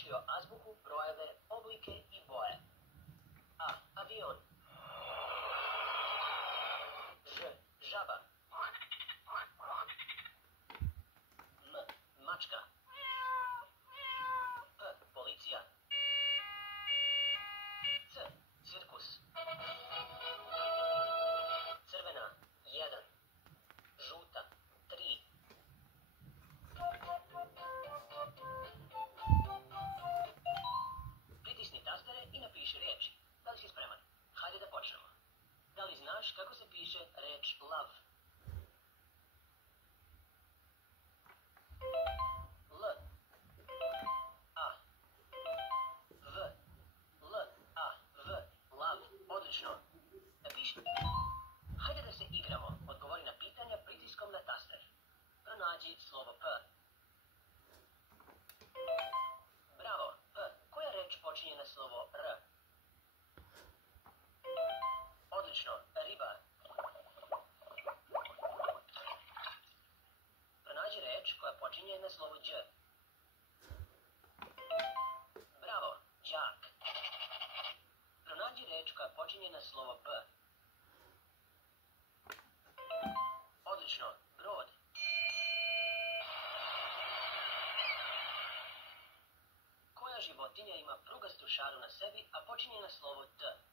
naučio azbuku, brojeve, oblike i boje. A. Avion. Ž. Žaba. M. Mačka. P. Policija. C. Cirkus. Crvena. 1. Žuta. 3. Pritisni tastere i napiši riječi. Da li si spreman? Hajde da počnemo. Da li znaš kako se piše reč love? L. A. V. L. A. V. Love. Odlično. Napiši. Hajde da se igramo. Odgovori na pitanja pritiskom na taster. Pronađi slovo P. Bravo. P. Koja reč počinje na slovo R? Odlično. Riba. Pronađi reč koja počinje na slovo Đ. Bravo. Đak. Pronađi reč koja počinje na slovo B. Odlično. Brod. Koja životinja ima prugastu šaru na sebi, a počinje na slovo T?